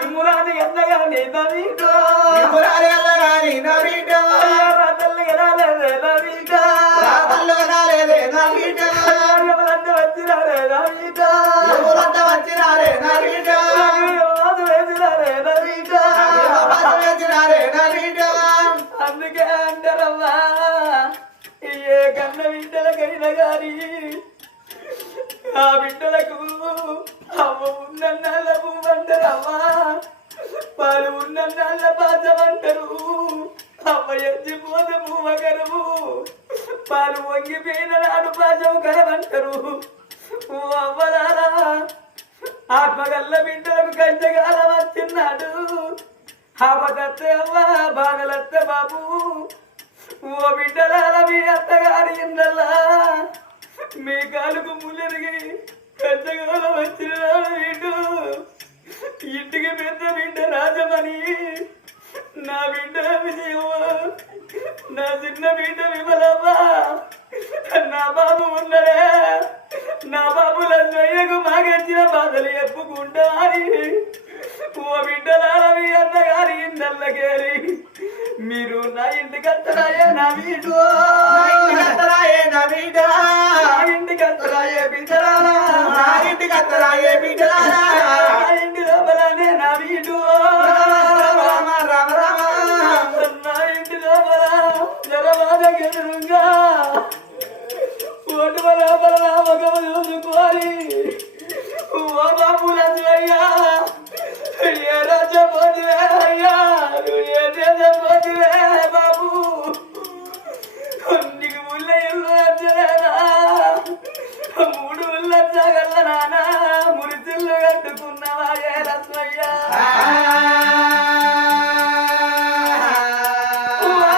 నిమ్మురాని ఎల్లగాని నవీటో రాతల్లి ఎలాలేదే నవీటో ఎవరంతా వచ్చినారే నవీటో వాదు వేసినారే నవీటో అందుకే అంటారమ్మా ఏ కన్న బిడ్డలకైనా గాని ఆ బిడ్డలకు అవ్వ ఉన్నన్నాళ్ళ పువ్వంటారమ్మా పాలు ఉన్నన్నాళ్ళ పాచమంటారు అవ్వ ఎచ్చిపోతే పువ్వకరువు పాలు వంగిపోయిన నాడు పాచం కరమంటారు అవ్వలారా ఆత్మగల్ల బిడ్డలకు కంచగాలం వచ్చిన్నాడు ఆపదత్తే అవ్వ బాగలత్తే బాబు ఓ బిడ్డలాల మీ అత్తగారి ఇందల్లా మీ కాలుకు ముల్లెరిగి కంచగాలం వచ్చిన వీడు ఇంటికి పెద్ద బిడ్డ రాజమని నా బిడ్డ విజయమ్మ నా చిన్న బిడ్డ విమలమ్మ నా బాబు ఉన్నడే నా బాబు లక్ష్మయ్యకు మాకొచ్చిన బాధలు చెప్పుకుంటా అని ఓ బిడ్డలాల మీ అత్తగారి ఇందల్లకేరి మీరు నా ఇంటికి అత్తరాయే నా వీడు ఇంటికి అత్తరాయే బిడ్డలారా